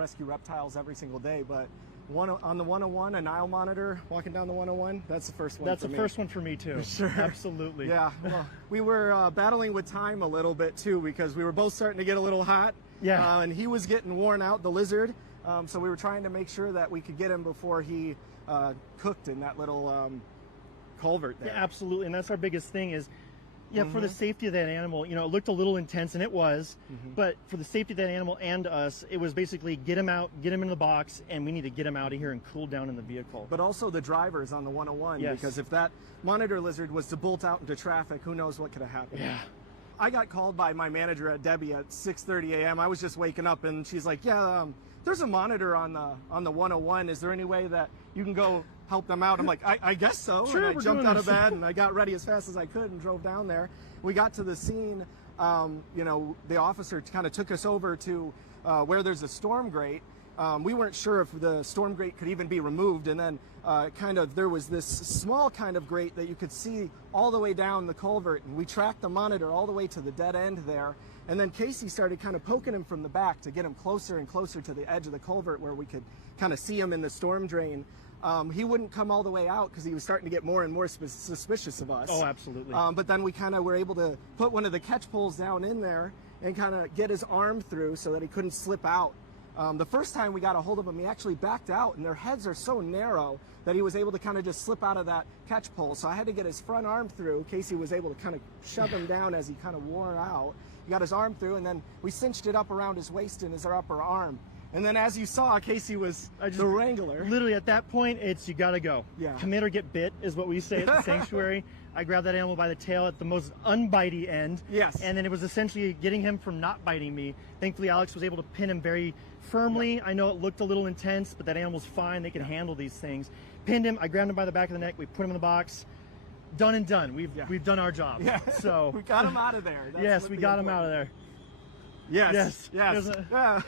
rescue reptiles every single day, but on the 101, a Nile monitor walking down the 101, that's the first one. That's the first one for me too. Sure. Absolutely. Yeah. Well, we were battling with time a little bit too, because we were both starting to get a little hot. Yeah. And he was getting worn out, the lizard. So we were trying to make sure that we could get him before he cooked in that little culvert there. Yeah, absolutely. And that's our biggest thing is, for the safety of that animal, you know, it looked a little intense, and it was, but for the safety of that animal and us, it was basically get him out, get him in the box, and we need to get him out of here and cool down in the vehicle. But also the drivers on the 101, because if that monitor lizard was to bolt out into traffic, who knows what could have happened. Yeah. I got called by my manager at Debbie at 6:30 a.m. I was just waking up, and she's like, there's a monitor on the 101. Is there any way that you can go help them out? I'm like, I guess so. Sure, and I jumped out of bed and I got ready as fast as I could and drove down there. We got to the scene. You know, the officer kind of took us over to where there's a storm grate. We weren't sure if the storm grate could even be removed, and then there was this small kind of grate that you could see all the way down the culvert, and we tracked the monitor all the way to the dead end there. And then Casey started kind of poking him from the back to get him closer and closer to the edge of the culvert where we could kind of see him in the storm drain. He wouldn't come all the way out because he was starting to get more and more suspicious of us. Oh, absolutely. But then we kind of were able to put one of the catch poles down in there and kind of get his arm through so that he couldn't slip out. The first time we got a hold of him, he actually backed out, and their heads are so narrow that he was able to kind of just slip out of that catch pole. So I had to get his front arm through. Casey was able to kind of shove him down as he kind of wore out. He got his arm through, and then we cinched it up around his waist and his upper arm. And then as you saw, Casey was the wrangler. Literally at that point, it's you gotta go. Yeah. Commit or get bit is what we say at the sanctuary. I grabbed that animal by the tail at the most unbitey end. Yes. And then it was essentially getting him from not biting me. Thankfully, Alex was able to pin him very firmly. Yeah. I know it looked a little intense, but that animal's fine. They can handle these things. Pinned him. I grabbed him by the back of the neck. We put him in the box. Done and done. We've done our job. Yeah. So we got him out of there. That's yes, we got him out of there. Yes. Yeah.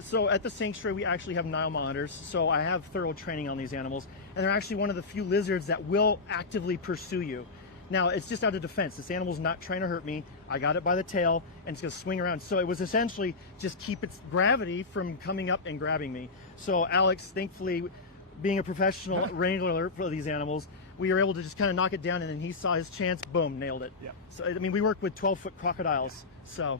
So at the sanctuary, we actually have Nile monitors. So I have thorough training on these animals, and they're actually one of the few lizards that will actively pursue you. Now, it's just out of defense. This animal's not trying to hurt me. I got it by the tail, and it's going to swing around. So it was essentially just keep its gravity from coming up and grabbing me. So Alex, thankfully, being a professional wrangler for these animals, we were able to just kind of knock it down, and then he saw his chance, boom, nailed it. Yeah. So, I mean, we work with 12-foot crocodiles, so...